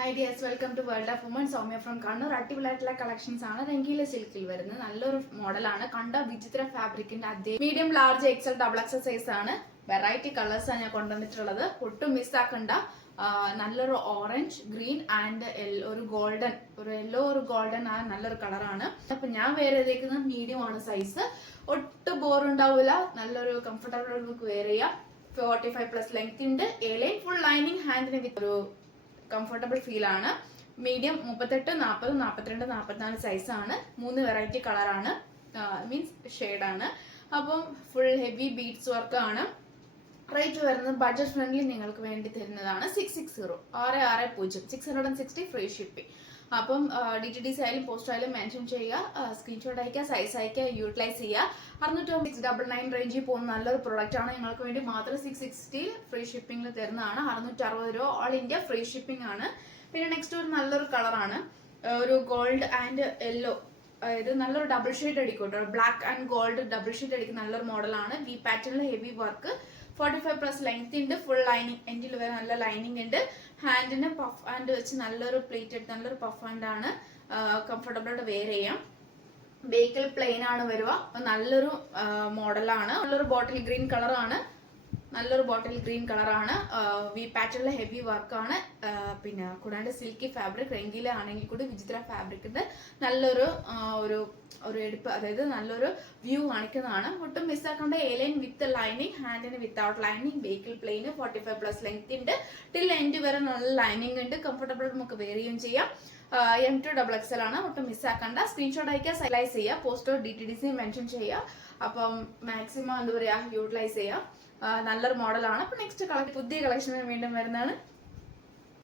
Hi dears, welcome to World of Women. Soumya from Kannur. അടിപൊളിയായിട്ടുള്ള collections ആണ് രംഗീല സിൽക്കിൽ വരുന്നത്. നല്ലൊരു മോഡലാണ്. കണ്ട വിചിത്ര ഫാബ്രിക്കിന്റെ അതേ medium large XL double XL size ആണ്. വെറൈറ്റി കളേഴ്സ് ആണ് ഞാൻ കൊണ്ടുവന്നിട്ടുള്ളത്. ഒട്ടും മിസ്സാക്കണ്ട. നല്ലൊരു ഓറഞ്ച്, ഗ്രീൻ ആൻഡ് ഒരു ഗോൾഡൻ, ഒരു യെല്ലോ ഒരു ഗോൾഡൻ ആ നല്ലൊരു കളറാണ്. അപ്പൊ ഞാൻ വേറെ ചെയ്തേക്കുന്നത് മീഡിയം ആണ് സൈസ്. ഒട്ടും ബോർ ഉണ്ടാവില്ല. നല്ലൊരു കംഫർട്ടബിൾ ലുക്ക് വെയർ ചെയ്യാം. 45+ ലെങ്ത് ഉണ്ട്. എ ലൈൻ ഫുൾ ലൈനിങ് ഹാൻഡിന് വിത്ത് ഒരു കംഫർട്ടബിൾ ഫീൽ ആണ്. മീഡിയം 38, 40, 42, 44 സൈസ് ആണ്. 3 വെറൈറ്റി കളറാണ്, മീൻസ് ഷെയ്ഡ് ആണ്. അപ്പം ഫുൾ ഹെവി ബീഡ്സ് വർക്ക് ആണ്. റേറ്റ് വരുന്നത് ബഡ്ജറ്റ് ഫ്രണ്ട്ലി നിങ്ങൾക്ക് വേണ്ടി തരുന്നതാണ് 660 660 ഫ്രീ ഷിപ്പിംഗ്. അപ്പം DTDC ആയാലും പോസ്റ്റ് ആയാലും മെൻഷൻ ചെയ്യുക, സ്ക്രീൻഷോട്ട് അയക്കുക, സൈസ് അയക്കുക, യൂട്ടിലൈസ് ചെയ്യുക. 699 റേഞ്ചിൽ പോകുന്ന നല്ലൊരു പ്രൊഡക്റ്റ് ആണ്. നിങ്ങൾക്ക് വേണ്ടി മാത്രം 660 ഫ്രീ ഷിപ്പിംഗിൽ തരുന്നതാണ്. 660 രൂപ ഓൾ ഇന്ത്യ ഫ്രീ ഷിപ്പിംഗ് ആണ്. പിന്നെ നെക്സ്റ്റ് ഒരു നല്ലൊരു കളറാണ്, ഒരു ഗോൾഡ് ആൻഡ് യെല്ലോ, അതായത് നല്ലൊരു ഡബിൾ ഷെയ്ഡ് അടിക്കും കേട്ടോ. Black and gold double shade അടിക്കുന്ന നല്ലൊരു മോഡലാണ്. വി പാറ്റേണിൽ ഹെവി വർക്ക്, 45+ ലെങ്ത് ഉണ്ട്. ഫുൾ ലൈനിങ്, എൻഡിൽ വരെ നല്ല ലൈനിങ് ഉണ്ട്. ഹാൻഡിന് പഫ് ഹാൻഡ് വെച്ച് നല്ലൊരു പ്ലേറ്റഡ് നല്ലൊരു പഫ് ഹാൻഡ് ആണ്. കംഫർട്ടബിൾ ആയിട്ട് വെയർ ചെയ്യാം. ബേക്കൽ പ്ലെയിൻ ആണ് വരിക. നല്ലൊരു മോഡലാണ്. നല്ലൊരു ബോട്ടിൽ ഗ്രീൻ കളറാണ്. വി പാറ്റേണിലെ ഹെവി വർക്കാണ്. പിന്നെ കൂടാണ്ട് സിൽക്കി ഫാബ്രിക്, രംഗീല ആണെങ്കിൽ കൂടി വിചിത്ര ഫാബ്രിക്കിന്റെ നല്ലൊരു ഒരു എടുപ്പ്, അതായത് നല്ലൊരു വ്യൂ കാണിക്കുന്നതാണ്. ഒട്ടും മിസ്സാക്കേണ്ട. എ ലൈൻ വിത്ത് ലൈനിങ്, ഹാൻഡിന് വിത്തൗട്ട് ലൈനിങ്, ബേക്കിൽ പ്ലെയിന്, 45+ ലെങ്ത് ഉണ്ട്. ടിൽ എൻഡ് വരെ നല്ല ലൈനിങ് ഉണ്ട്. കംഫർട്ടബിൾ നമുക്ക് വെയർ ചെയ്യുകയും ചെയ്യാം. M2XXL ആണ്. ഒട്ടും മിസ്സാക്കണ്ട. സ്ക്രീൻഷോട്ട് അയക്കുക, സൈലൈസ് ചെയ്യുക, പോസ്റ്റോ DTDC മെൻഷൻ ചെയ്യുക. അപ്പം മാക്സിമം എന്താ പറയുക, യൂട്ടിലൈസ് ചെയ്യുക. നല്ലൊരു മോഡലാണ്. അപ്പൊ നെക്സ്റ്റ് പുതിയ കളക്ഷൻ വീണ്ടും വരുന്നതാണ്.